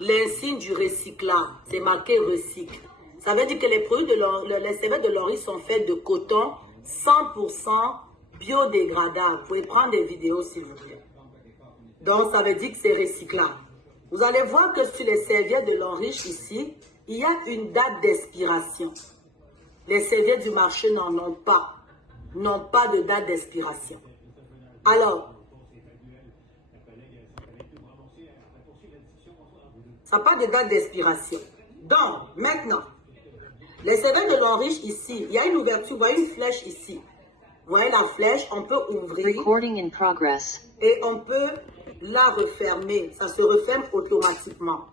l'insigne du recyclage. C'est marqué recycle. Ça veut dire que les produits les serviettes de Lori sont faits de coton 100% biodégradable. Vous pouvez prendre des vidéos s'il vous plaît. Donc, ça veut dire que c'est recyclable. Vous allez voir que sur les serviettes de l'Enriche ici, il y a une date d'expiration. Les serviettes du marché n'en ont pas de date d'expiration. Alors, ça n'a pas de date d'expiration. Donc, maintenant, les serviettes de l'Enriche ici, il y a une ouverture, vous voyez une flèche ici. Vous voyez la flèche, on peut ouvrir. Recording in progress. Et on peut la refermer. Ça se referme automatiquement.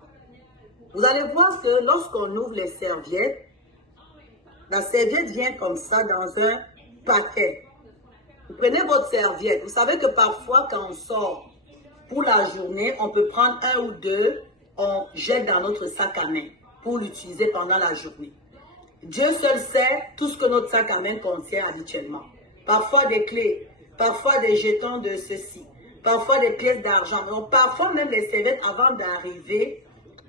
Vous allez voir que lorsqu'on ouvre les serviettes, la serviette vient comme ça dans un paquet. Vous prenez votre serviette. Vous savez que parfois, quand on sort pour la journée, on peut prendre un ou deux, on jette dans notre sac à main pour l'utiliser pendant la journée. Dieu seul sait tout ce que notre sac à main contient habituellement. Parfois des clés, parfois des jetons de ceci, parfois des pièces d'argent. Donc parfois même les serviettes avant d'arriver,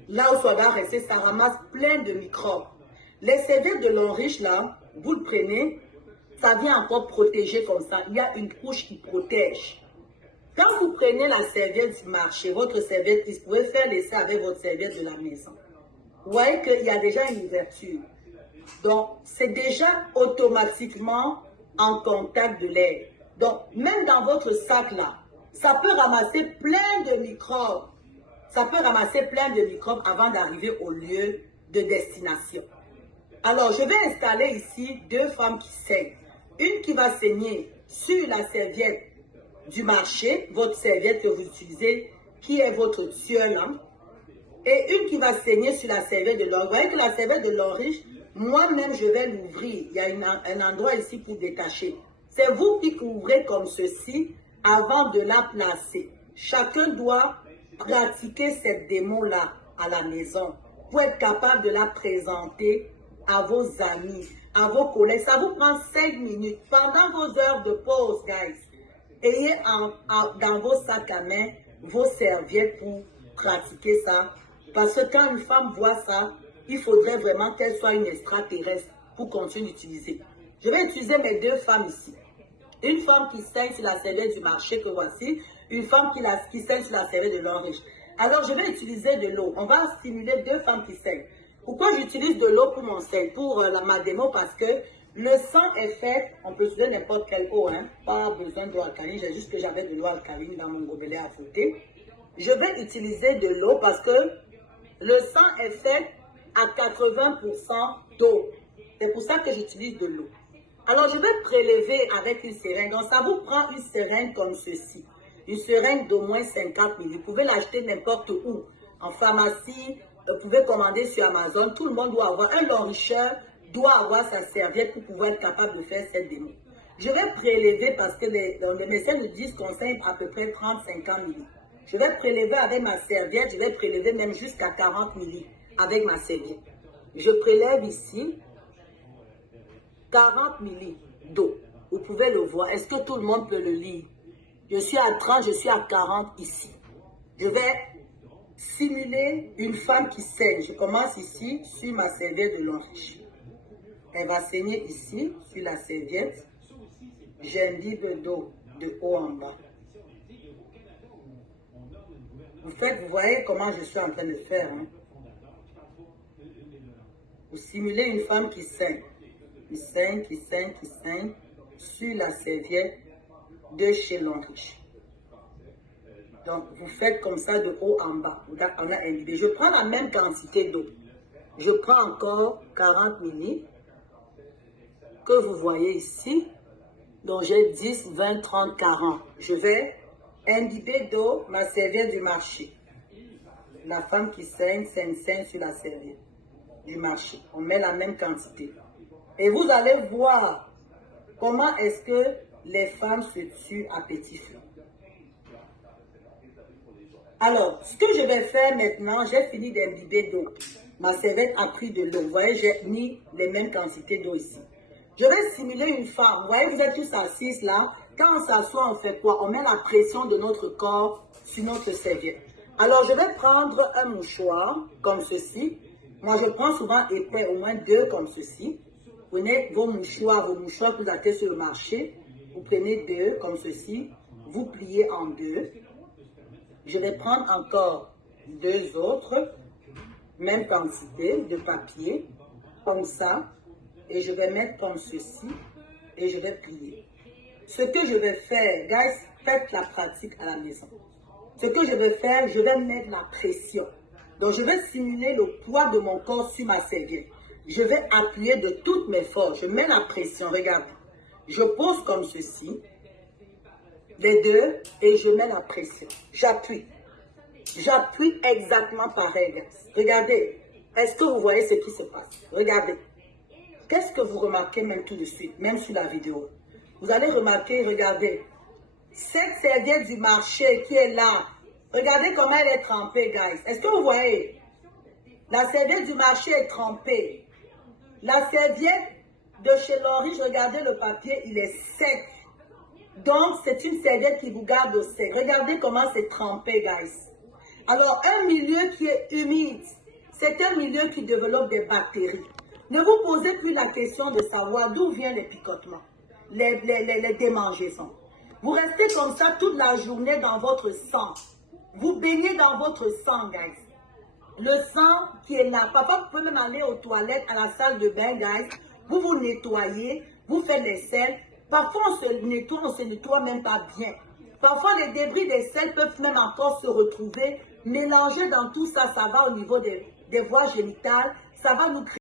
là où ça va rester, ça ramasse plein de microbes. Les serviettes de l'Enriche là, vous le prenez, ça vient encore protéger comme ça. Il y a une couche qui protège. Quand vous prenez la serviette du marché, votre serviette, vous pouvez faire l'essai avec votre serviette de la maison. Vous voyez qu'il y a déjà une ouverture. Donc, c'est déjà automatiquement en contact de l'air. Donc, même dans votre sac là, ça peut ramasser plein de microbes. Ça peut ramasser plein de microbes avant d'arriver au lieu de destination. Alors, je vais installer ici deux femmes qui saignent. Une qui va saigner sur la serviette du marché, votre serviette que vous utilisez, qui est votre tueur là. Et une qui va saigner sur la serviette de l'Enriche. Vous voyez que la serviette de l'Enriche, moi-même, je vais l'ouvrir. Il y a un endroit ici pour détacher. C'est vous qui ouvrez comme ceci avant de la placer. Chacun doit pratiquer cette démo-là à la maison pour être capable de la présenter à vos amis, à vos collègues. Ça vous prend 5 minutes. Pendant vos heures de pause, guys, ayez dans vos sacs à main vos serviettes pour pratiquer ça. Parce que quand une femme voit ça, il faudrait vraiment qu'elle soit une extraterrestre pour continuer d'utiliser. Je vais utiliser mes deux femmes ici. Une femme qui saigne sur la serviette du marché que voici, une femme qui saigne sur la serviette de l'Enriche. Alors, je vais utiliser de l'eau. On va stimuler deux femmes qui saignent. Pourquoi j'utilise de l'eau pour mon saigne, pour ma démo? Parce que le sang est fait, on peut utiliser n'importe quelle eau, hein? Pas besoin d'eau alcaline, j'ai juste que j'avais de l'eau alcaline dans mon gobelet à frotter. Je vais utiliser de l'eau parce que le sang est fait à 80% d'eau. C'est pour ça que j'utilise de l'eau. Alors, je vais prélever avec une seringue. Donc, ça vous prend une seringue comme ceci. Une seringue d'au moins 50 ml. Vous pouvez l'acheter n'importe où. En pharmacie, vous pouvez commander sur Amazon. Tout le monde doit avoir, un enricheur doit avoir sa serviette pour pouvoir être capable de faire cette démo. Je vais prélever parce que les médecins nous disent qu'on saigne à peu près 30-50 ml. Je vais prélever avec ma serviette. Je vais prélever même jusqu'à 40 ml avec ma serviette. Je prélève ici 40 ml d'eau. Vous pouvez le voir. Est-ce que tout le monde peut le lire? Je suis à 30, je suis à 40 ici. Je vais simuler une femme qui saigne. Je commence ici sur ma serviette de l'Enriche. Elle va saigner ici sur la serviette. J'imbibe d'eau de haut en bas. Vous voyez comment je suis en train de faire. Hein? Vous simulez une femme qui saigne. Qui saigne, qui saigne, qui saigne sur la serviette de chez l'Enriche. Donc, vous faites comme ça de haut en bas. On a imbibé. Je prends la même quantité d'eau. Je prends encore 40 ml que vous voyez ici. Donc, j'ai 10, 20, 30, 40. Je vais imbiber d'eau ma serviette du marché. La femme qui saigne sur la serviette du marché. On met la même quantité. Et vous allez voir comment est-ce que les femmes se tuent à petit feu. Alors, ce que je vais faire maintenant, j'ai fini d'imbiber d'eau. Ma serviette a pris de l'eau. Vous voyez, j'ai mis les mêmes quantités d'eau ici. Je vais simuler une femme. Vous voyez, vous êtes tous assis là. Quand on s'assoit, on fait quoi? On met la pression de notre corps sur notre serviette. Alors, je vais prendre un mouchoir comme ceci. Moi, je prends souvent épais, au moins 2 comme ceci. Prenez vos mouchoirs que vous achetez sur le marché. Vous prenez 2 comme ceci. Vous pliez en 2. Je vais prendre encore 2 autres. Même quantité de papier. Comme ça. Et je vais mettre comme ceci. Et je vais plier. Ce que je vais faire, guys, faites la pratique à la maison. Ce que je vais faire, je vais mettre la pression. Donc, je vais simuler le poids de mon corps sur ma serviette. Je vais appuyer de toutes mes forces. Je mets la pression, regardez. Je pose comme ceci, les 2, et je mets la pression. J'appuie. J'appuie exactement pareil, guys. Regardez. Est-ce que vous voyez ce qui se passe? Regardez. Qu'est-ce que vous remarquez même tout de suite, même sur la vidéo? Vous allez remarquer, regardez. Cette serviette du marché qui est là, regardez comment elle est trempée, guys. Est-ce que vous voyez? La serviette du marché est trempée. La serviette de chez Laurie, regardez le papier, il est sec. Donc, c'est une serviette qui vous garde au sec. Regardez comment c'est trempé, guys. Alors, un milieu qui est humide, c'est un milieu qui développe des bactéries. Ne vous posez plus la question de savoir d'où viennent les picotements, les démangeaisons. Vous restez comme ça toute la journée dans votre sang. Vous baignez dans votre sang, guys. Le sang qui est là. Parfois, vous pouvez même aller aux toilettes, à la salle de bain, guys. Vous vous nettoyez, vous faites les selles. Parfois, on se nettoie même pas bien. Parfois, les débris des selles peuvent même encore se retrouver. Mélangés dans tout ça, ça va au niveau des voies génitales. Ça va nous créer